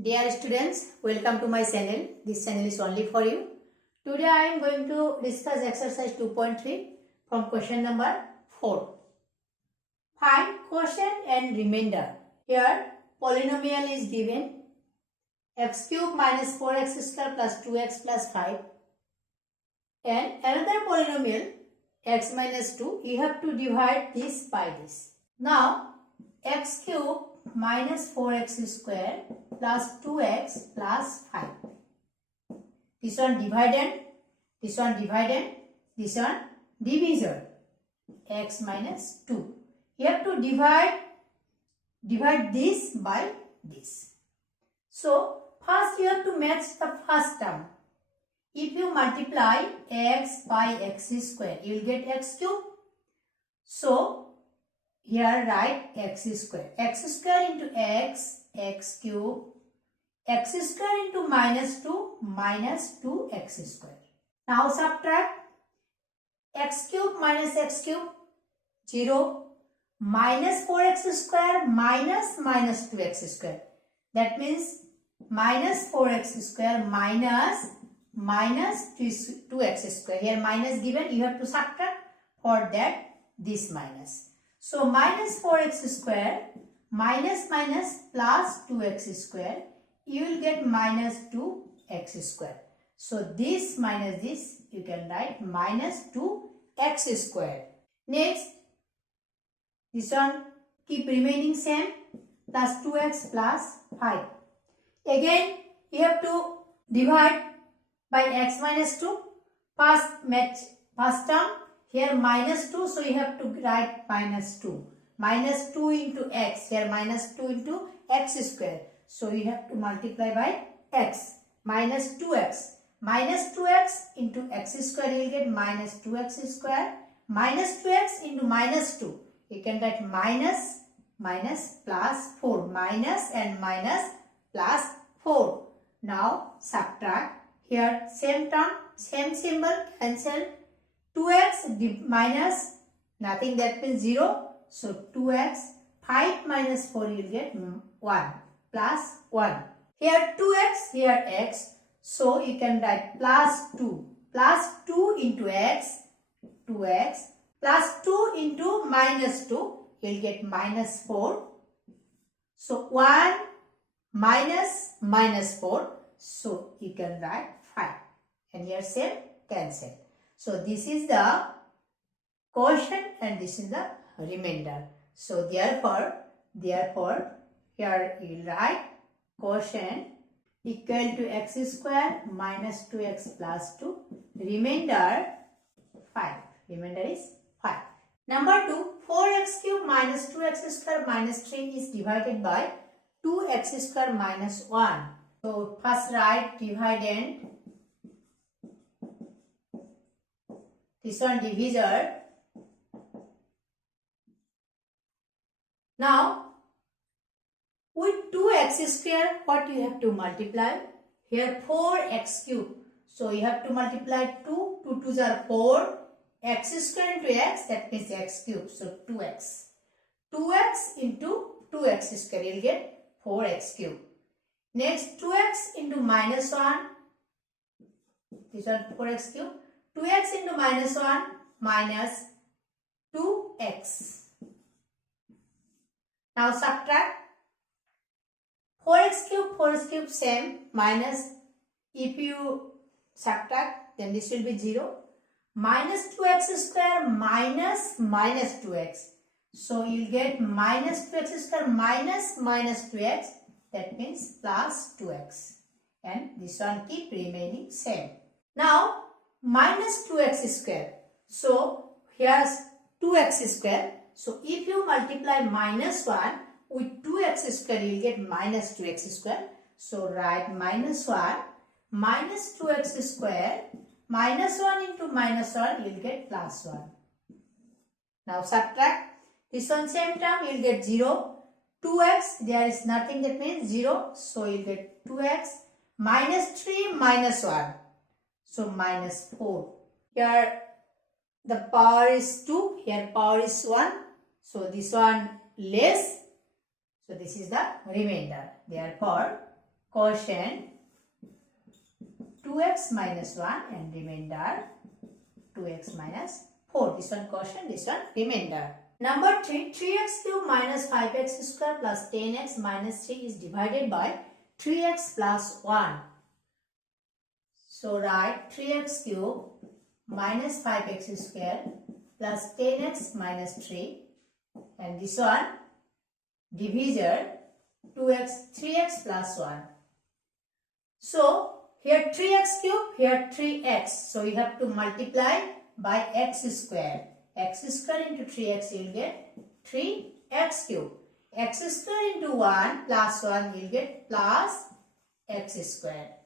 Dear students, welcome to my channel. This channel is only for you. Today I am going to discuss exercise 2.3 from question number 4. Find quotient and remainder. Here polynomial is given x cube minus 4x square plus 2x plus 5 and another polynomial x minus 2. You have to divide this by this. Now x cube minus 4x square plus 2x plus 5. This one dividend, this one dividend, this one divisor. X minus 2. You have to divide this by this. So first you have to match the first term. If you multiply x by x square, you will get x cube. So here write x square. X square into x, x cube. X square into minus 2, minus 2x square. Now subtract x cube minus x cube, 0. Minus 4x square minus 2x square. That means minus 4x square minus 2x square. Here minus given, you have to subtract. For that, this minus. So minus 4x square minus plus 2x square, you will get minus 2x square. So this minus this, you can write minus 2x square. Next, this one keep remaining same, plus 2x plus 5. Again, you have to divide by x minus 2. First term, here minus 2, so you have to write minus 2. Minus 2 into x, here minus 2 into x square. So you have to multiply by x. Minus 2x. Minus 2x into x square, you will get minus 2x square. Minus 2x into minus 2. You can write minus plus 4. Minus and minus plus 4. Now subtract. Here same term, same symbol, cancel. 2x minus nothing, that means 0. So 2x, 5 minus 4 you will get 1 plus 1. Here 2x, here x. So you can write plus 2. Plus 2 into x, 2x. Plus 2 into minus 2, you will get minus 4. So 1 minus 4. So you can write 5. And here same, cancel. So this is the quotient and this is the remainder. So therefore here you write quotient equal to x square minus 2x plus 2. Remainder 5. Remainder is 5. Number 2, 4x cube minus 2x square minus 3 is divided by 2x square minus 1. So first write dividend. This one divisor. Now with 2x square, what you have to multiply? Here 4x cube. So you have to multiply 2. 2 2s are 4. X square into x, that means x cube. So 2x. 2x into 2x square, you will get 4x cube. Next 2x into minus 1. This one 4x cube. 2x into minus 1 minus 2x. Now subtract. 4x cube same, minus, if you subtract then this will be 0. Minus 2x square minus 2x. So you will get minus 2x square minus 2x, that means plus 2x. And this one keep remaining same. Now minus 2x square. So here's 2x square. So if you multiply minus 1 with 2x square, you will get minus 2x square. So write minus 1 minus 2x square minus 1 into minus 1, you will get plus 1. Now subtract. This one same term, you will get 0. 2x, there is nothing, that means 0. So you will get 2x minus 3 minus 1. So minus 4. Here the power is 2. Here power is 1. So this one less. So this is the remainder. Therefore quotient 2x minus 1 and remainder 2x minus 4. This one quotient, this one remainder. Number 3, 3x cube minus 5x square plus 10x minus 3 is divided by 3x plus 1. So write 3x cube minus 5x square plus 10x minus 3, and this one divisor 3x plus 1. So here 3x cube, here 3x. So you have to multiply by x square. X square into 3x, you will get 3x cube. X square into 1 plus 1, you will get plus x square.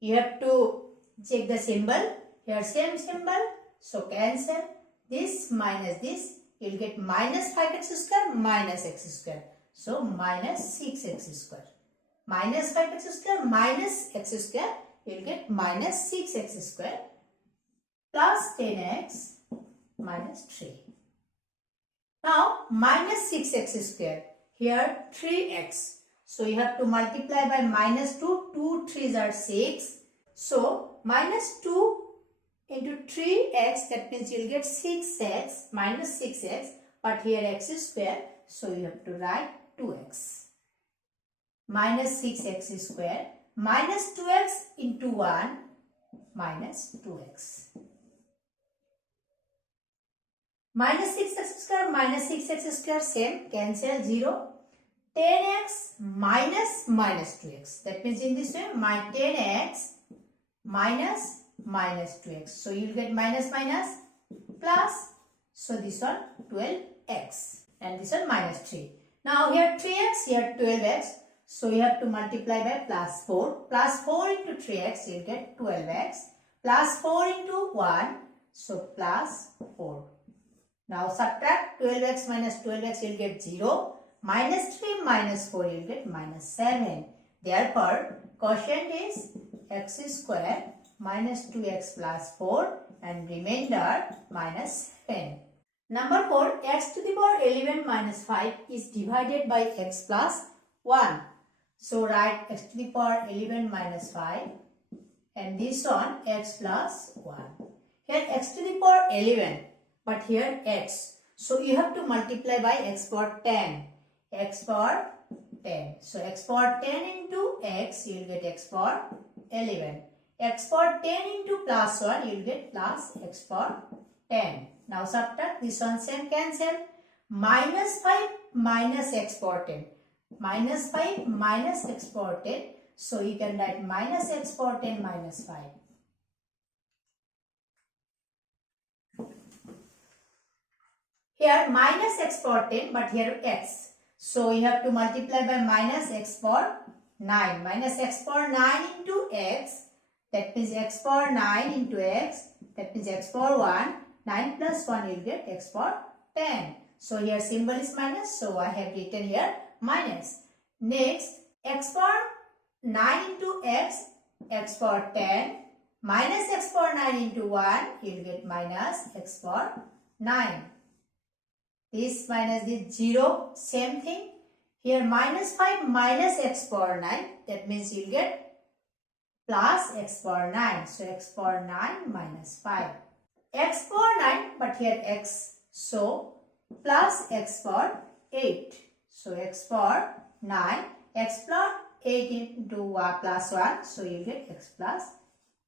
You have to check the symbol. Here same symbol. So cancel this minus this. You will get minus 5x square minus x square. So minus 6x square. Minus 5x square minus x square. You will get minus 6x square plus 10x minus 3. Now minus 6x square. Here 3x. So you have to multiply by minus 2. 2 3s are 6. So minus 2 into 3x, that means you will get 6x minus 6x, but here x square, so you have to write 2x. Minus 6x square minus 2x into 1 minus 2x. Minus 6x square minus 6x square, same, cancel 0. 10x minus 2x. That means in this way, my 10x minus 2x. So you will get minus plus. So this one 12x and this one minus 3. Now here 3x, here 12x. So you have to multiply by plus 4. Plus 4 into 3x, you will get 12x. Plus 4 into 1, so plus 4. Now subtract 12x minus 12x, you will get 0. Minus 3 minus 4, you will get minus 7. Therefore, quotient is x square minus 2x plus 4 and remainder minus 7. Number 4, x to the power 11 minus 5 is divided by x plus 1. So write x to the power 11 minus 5 and this one x plus 1. Here x to the power 11, but here x. So you have to multiply by x power 10. X power 10. So x power 10 into x, you will get x power 11. X power 10 into plus 1, you will get plus x power 10. Now subtract this one, same, cancel. Minus 5 minus x power 10. Minus 5 minus x power 10. So you can write minus x power 10 minus 5. Here minus x power 10, but here x. So you have to multiply by minus x power 9. Minus x power 9 into x. That means x power 9 into x. That means x power 1. 9 plus 1 you will get x power 10. So here symbol is minus. So I have written here minus. Next, x power 9 into x. X power 10. Minus x power 9 into 1. You will get minus x power 9. This minus this 0. Same thing. Here minus 5 minus x power 9. That means you will get plus x power 9. So x power 9 minus 5. X power 9, but here x. So plus x power 8. So x power 9. X power 8 into plus 1. So you get x plus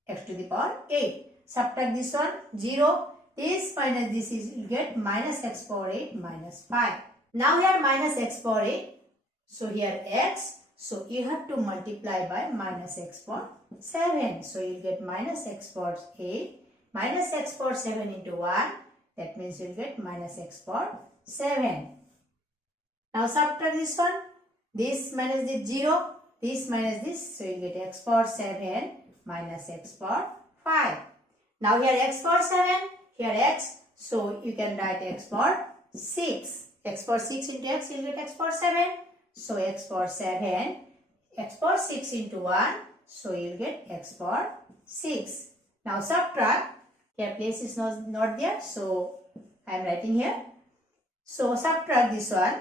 x to the power 8. Subtract this one, 0. This minus this is, you get minus x power 8 minus 5. Now here minus x power 8. So here x. So you have to multiply by minus x power 7. So you will get minus x power 8 minus x power 7 into 1. That means you will get minus x power 7. Now subtract this one. This minus this 0. This minus this. So you get x power 7 minus x power 5. Now here x power 7. Here x. So you can write x power 6. X power 6 into x. You will get x power 7. So x power 7, x power 6 into 1, so you will get x power 6. Now subtract, here place is not there, so I am writing here. So subtract this one,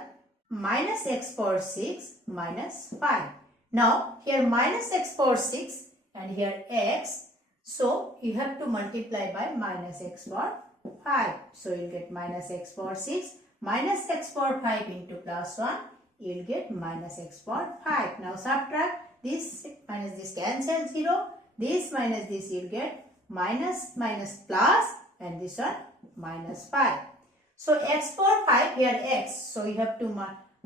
minus x power 6 minus 5. Now here minus x power 6 and here x. So you have to multiply by minus x power 5. So you will get minus x power 6 minus x power 5 into plus 1. You will get minus x power 5. Now subtract this minus this, cancel 0. This minus this, you will get minus plus, and this one minus 5. So x power 5, here x. So you have to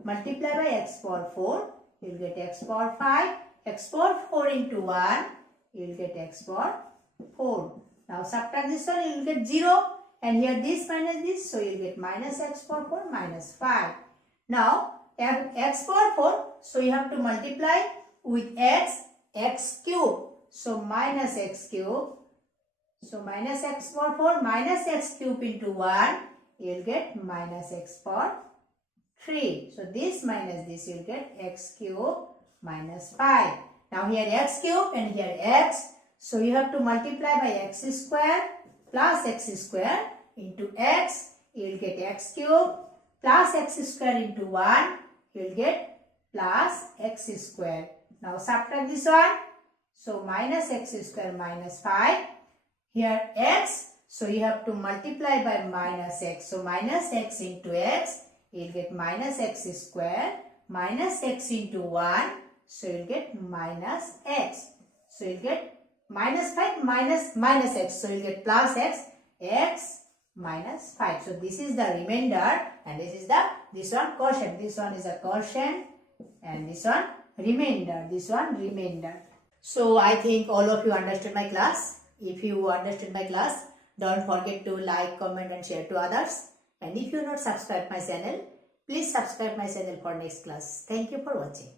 multiply by x power 4. You will get x power 5. X power 4 into 1. You will get x power 4. Now subtract this one, you will get 0. And here this minus this. So you will get minus x power 4 minus 5. Now x power 4. So you have to multiply with x cube. So minus x cube. So minus x power 4 minus x cube into 1. You will get minus x power 3. So this minus this, you will get x cube minus 5. Now here x cube and here x. So you have to multiply by x square plus x square into x. You will get x cube plus x square into 1. You will get plus x square. Now subtract this one. So minus x square minus 5. Here x. So you have to multiply by minus x. So minus x into x. You will get minus x square minus x into 1. So you will get minus x. So you will get minus 5 minus x. So you will get plus x minus 5. So this is the remainder and this one quotient. This one is a quotient and this one remainder. So I think all of you understood my class. If you understood my class, don't forget to like, comment and share to others. And if you not subscribe my channel, please subscribe my channel for next class. Thank you for watching.